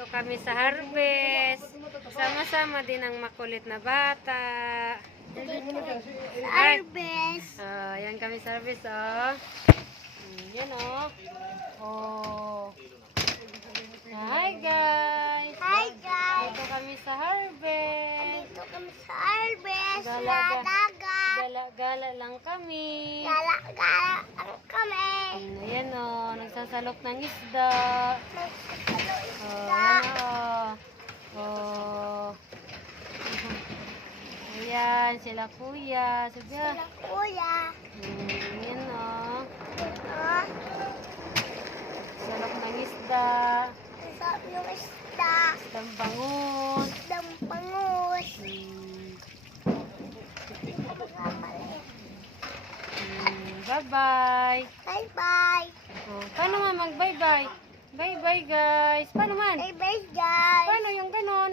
Ito kami sa harvest. Sama-sama din ang makulit na bata. Harvest. Yan kami sa harvest, oh. Yan, oh. Oh. Hi, guys. Hi guys. Dito kami sa harvest. Dito kami sa harvest. Gala- Dagat. Gala-gala lang kami. Gala-gala ang kami. Ayan, oh. Nagsasalok ng isda. Oh, yan, oh. Oh. Ayan, sila kuya. Sabihan. Sila kuya. Yan, oh. Ah, Salok ng isda. sarap yung isda. Isdang bangus. Isdang pangus. Bye-bye. Bye-bye. Oh, paano nga mag-bye-bye? Bye-bye, guys. Paano man? Bye-bye guys. Paano yung ganon?